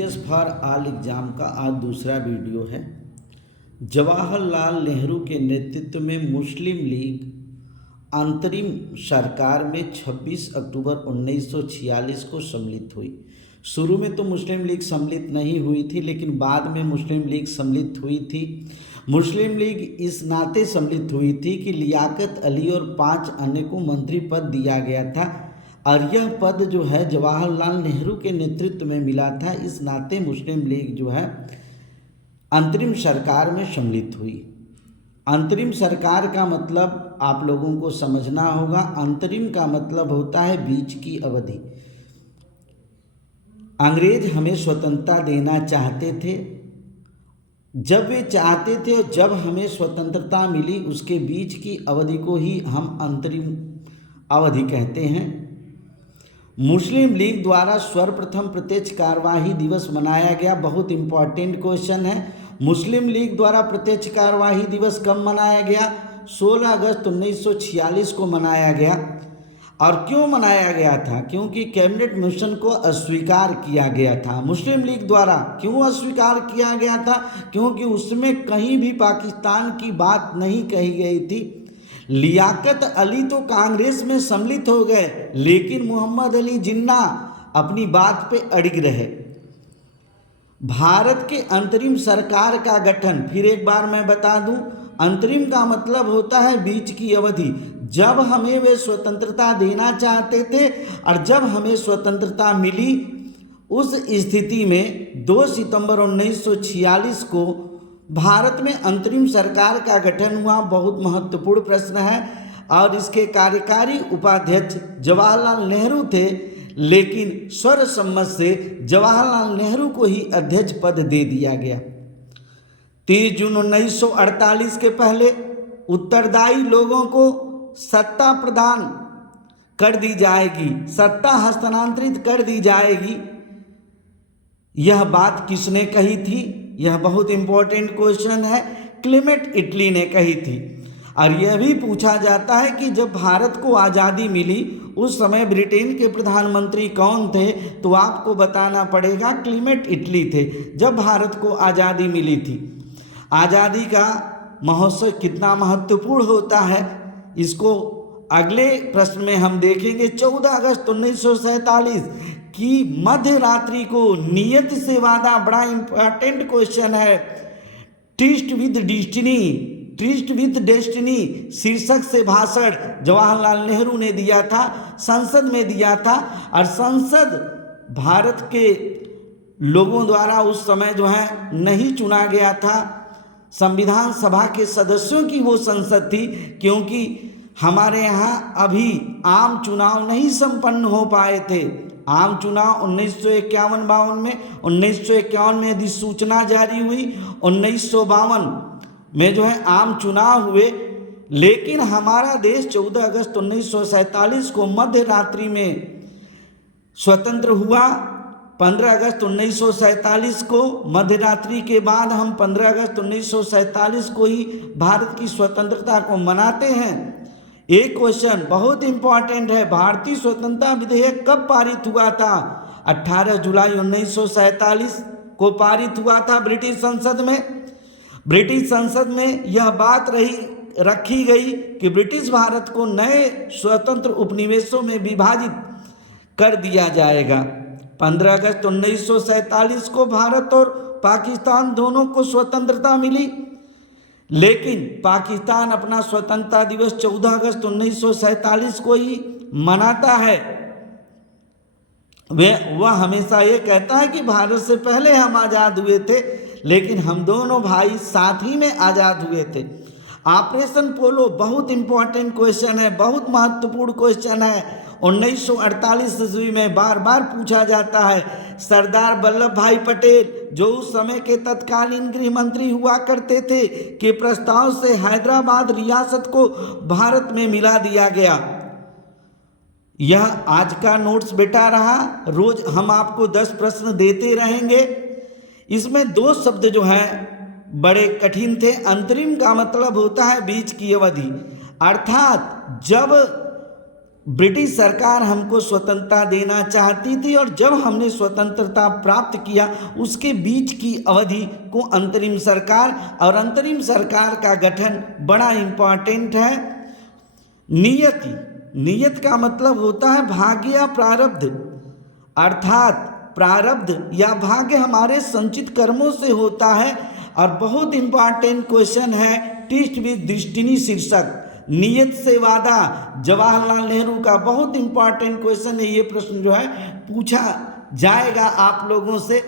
GS for all exam का आज दूसरा वीडियो है। जवाहरलाल नेहरू के नेतृत्व में मुस्लिम लीग अंतरिम सरकार में 26 अक्टूबर 1946 को सम्मिलित हुई। शुरू में तो मुस्लिम लीग सम्मिलित नहीं हुई थी, लेकिन बाद में मुस्लिम लीग सम्मिलित हुई थी। मुस्लिम लीग इस नाते सम्मिलित हुई थी कि लियाकत अली और 5 अन्य को मंत्री पद दिया गया था और यह पद जो है जवाहरलाल नेहरू के नेतृत्व में मिला था। इस नाते मुस्लिम लीग जो है अंतरिम सरकार में सम्मिलित हुई। अंतरिम सरकार का मतलब आप लोगों को समझना होगा। अंतरिम का मतलब होता है बीच की अवधि। अंग्रेज हमें स्वतंत्रता देना चाहते थे। जब वे चाहते थे और जब हमें स्वतंत्रता मिली, उसके बीच की अवधि को ही हम अंतरिम अवधि कहते हैं। मुस्लिम लीग द्वारा सर्वप्रथम प्रत्यक्ष कार्यवाही दिवस मनाया गया। बहुत इंपॉर्टेंट क्वेश्चन है। मुस्लिम लीग द्वारा प्रत्यक्ष कार्यवाही दिवस कब मनाया गया? 16 अगस्त 1946 को मनाया गया। और क्यों मनाया गया था? क्योंकि कैबिनेट मिशन को अस्वीकार किया गया था। मुस्लिम लीग द्वारा क्यों अस्वीकार किया गया था? क्योंकि उसमें कहीं भी पाकिस्तान की बात नहीं कही गई थी। लियाकत अली तो कांग्रेस में सम्मिलित हो गए, लेकिन मोहम्मद अली जिन्ना अपनी बात पे अड़िग रहे। भारत के अंतरिम सरकार का गठन, फिर एक बार मैं बता दूं, अंतरिम का मतलब होता है बीच की अवधि। जब हमें वे स्वतंत्रता देना चाहते थे और जब हमें स्वतंत्रता मिली, उस स्थिति में 2 सितंबर 1946 को भारत में अंतरिम सरकार का गठन हुआ। बहुत महत्वपूर्ण प्रश्न है। और इसके कार्यकारी उपाध्यक्ष जवाहरलाल नेहरू थे, लेकिन सर्वसम्मत से जवाहरलाल नेहरू को ही अध्यक्ष पद दे दिया गया। 30 जून 1948 के पहले उत्तरदायी लोगों को सत्ता प्रदान कर दी जाएगी, सत्ता हस्तांतरित कर दी जाएगी। यह बात किसने कही थी? यह बहुत इंपॉर्टेंट क्वेश्चन है। क्लेमेंट इटली ने कही थी। और यह भी पूछा जाता है कि जब भारत को आज़ादी मिली, उस समय ब्रिटेन के प्रधानमंत्री कौन थे? तो आपको बताना पड़ेगा, क्लेमेंट इटली थे जब भारत को आज़ादी मिली थी। आज़ादी का महोत्सव कितना महत्वपूर्ण होता है, इसको अगले प्रश्न में हम देखेंगे। 14 अगस्त 1947 की मध्य रात्रि को नियत से वादा, बड़ा इंपॉर्टेंट क्वेश्चन है। ट्रिस्ट विद डेस्टिनी शीर्षक से भाषण जवाहरलाल नेहरू ने दिया था, संसद में दिया था। और संसद भारत के लोगों द्वारा उस समय जो है नहीं चुना गया था। संविधान सभा के सदस्यों की वो संसद थी, क्योंकि हमारे यहाँ अभी आम चुनाव नहीं संपन्न हो पाए थे। आम चुनाव 1951-52 में, 1951 में अधिसूचना जारी हुई, 1952 में जो है आम चुनाव हुए। लेकिन हमारा देश 14 अगस्त 1947 को मध्य रात्रि में स्वतंत्र हुआ। 15 अगस्त 1947 को मध्य रात्रि के बाद हम 15 अगस्त 1947 को ही भारत की स्वतंत्रता को मनाते हैं। एक क्वेश्चन बहुत इंपॉर्टेंट है। भारतीय स्वतंत्रता विधेयक कब पारित हुआ था? 18 जुलाई 1947 को पारित हुआ था ब्रिटिश संसद में। ब्रिटिश संसद में यह बात रखी गई कि ब्रिटिश भारत को नए स्वतंत्र उपनिवेशों में विभाजित कर दिया जाएगा। 15 अगस्त 1947 को भारत और पाकिस्तान दोनों को स्वतंत्रता मिली, लेकिन पाकिस्तान अपना स्वतंत्रता दिवस 14 अगस्त 1947 को ही मनाता है। वह हमेशा ये कहता है कि भारत से पहले हम आज़ाद हुए थे, लेकिन हम दोनों भाई साथ ही में आज़ाद हुए थे। ऑपरेशन पोलो बहुत इंपॉर्टेंट क्वेश्चन है, बहुत महत्वपूर्ण क्वेश्चन है। 1948 ईस्वी में बार बार पूछा जाता है। सरदार वल्लभ भाई पटेल, जो उस समय के तत्कालीन गृह मंत्री हुआ करते थे, के प्रस्ताव से हैदराबाद रियासत को भारत में मिला दिया गया। यह आज का नोट्स बेटा रहा। रोज हम आपको 10 प्रश्न देते रहेंगे। इसमें 2 शब्द जो हैं बड़े कठिन थे। अंतरिम का मतलब होता है बीच की अवधि, अर्थात जब ब्रिटिश सरकार हमको स्वतंत्रता देना चाहती थी और जब हमने स्वतंत्रता प्राप्त किया उसके बीच की अवधि को अंतरिम सरकार, और अंतरिम सरकार का गठन बड़ा इम्पॉर्टेंट है। नियति, नियत का मतलब होता है भाग्य या प्रारब्ध, अर्थात प्रारब्ध या भाग्य हमारे संचित कर्मों से होता है। और बहुत इंपॉर्टेंट क्वेश्चन है ट्विस्ट विद डेस्टिनी शीर्षक, नियत से वादा, जवाहरलाल नेहरू का बहुत इंपॉर्टेंट क्वेश्चन है। ये प्रश्न जो है पूछा जाएगा आप लोगों से।